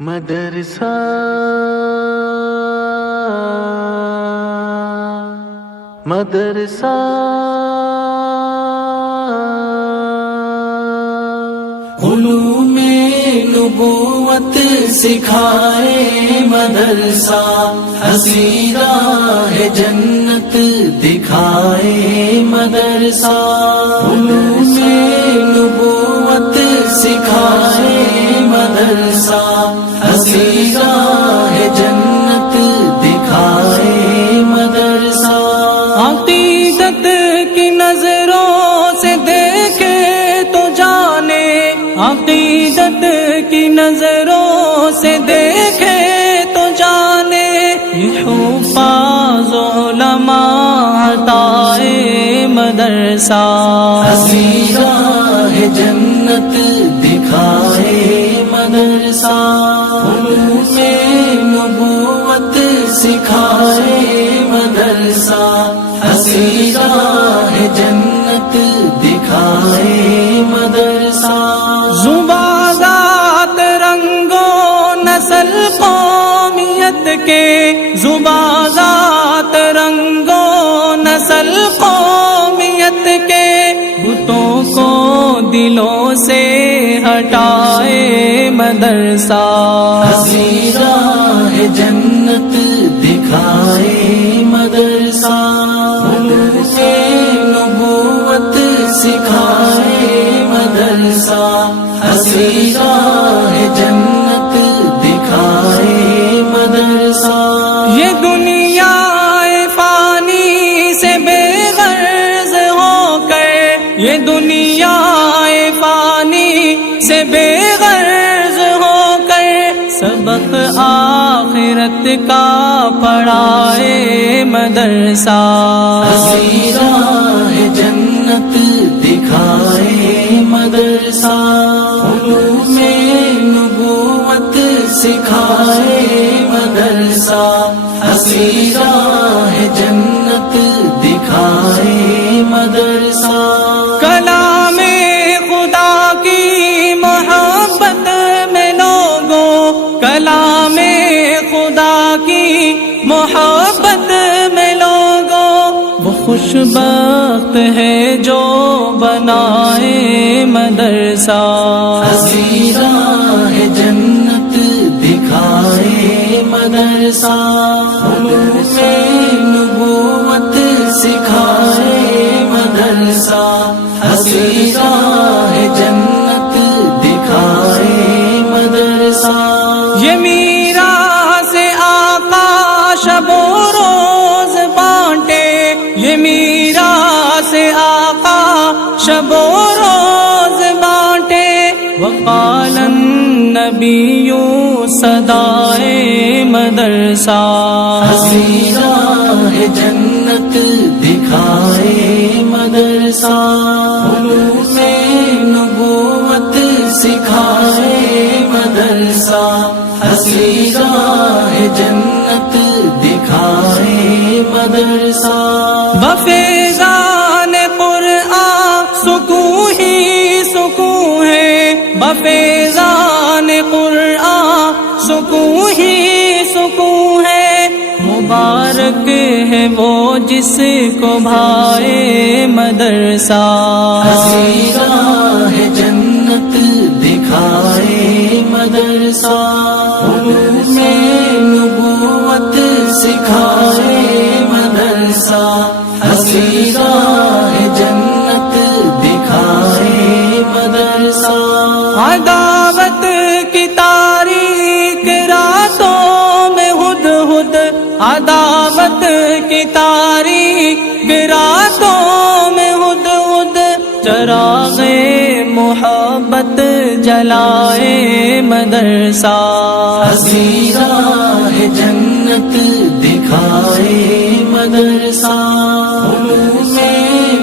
مدرسہ مدرسہ علوم نبوت سکھائے مدرسہ، حسین راہ جنت دکھائے مدرسہ۔ علوم نبوت سکھائے مدرسہ، حسین راہ جنت دکھائے مدرسہ۔ عقیدت کی نظروں سے دیکھے تو جانے، عقیدت کی نظروں سے دیکھے تو جانے، یہ حفاظ علماء عطائے مدرسہ، حسین راہ جنت دکھائے مدرسہ۔ علوم نبوت سکھائے مدرسہ، حسین راہ جنت دکھائے مدرسہ۔ زباں ذات رنگوں نسل قومیت کے، زباں ذات رنگوں نسل قومیت کے، بتوں کو دلوں سے ہٹائے مدرسہ، حسین راہ جنت دکھائے مدرسہ۔ علوم نبوت سکھائے مدرسہ، حسین راہ جنت دکھائے مدرسہ۔ یہ دنیا فانی سے بے غرض ہو کر، یہ دنیا فانی سے بے غرض ہو کر، سبق آخرت کا پڑھائے مدرسہ، حسین راہ جنت دکھائے مدرسہ۔ علوم نبوت سکھائے مدرسہ، حسین راہ جنت دکھائے مدرسہ۔ کلام خدا کی محبت میں لوگوں، کلام خدا کی محبت میں لوگوں، وہ خوش بخت ہے جو بنائے مدرسہ، حسین راہ جنت دکھائے مدرسہ۔ علوم نبوت سکھائے مدرسہ، حسین راہ جنت دکھائے مدرسہ۔ یہ میراث آقا شب و روز بانٹے، یہ میراث آقا شب و روز بانٹے، وقال النبی صدائے مدرسہ، حسین راہ جنت دکھائے مدرسہ۔ علوم نبوت سکھائے مدرسہ، حسین راہ جنت دکھائے مدرسہ۔ بفیضان قرآن سکون ہی سکون ہے، بفیضان قرآن سکون ہی سکون ہے، مبارک ہے وہ جس کو بھائے مدرسہ، حسین راہ جنت دکھائے مدرسہ۔ علوم نبوت سکھائے مدرسہ، حسین راہ جنت دکھائے مدرسہ۔ عداوت کی تاریک راتوں میں ہد ہد، عداوت کی تاریک راتوں میں ہد ہد، چراغ محبت جلائے مدرسہ، حسین راہ جنت دکھائے مدرسہ۔ علوم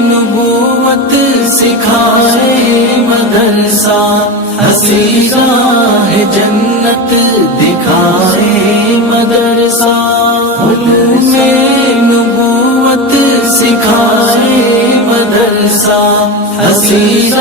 نبوت سکھائے مدرسہ، حسین راہ جنت دکھائے مدرسہ۔ علوم نبوت سکھائے مدرسہ، حسین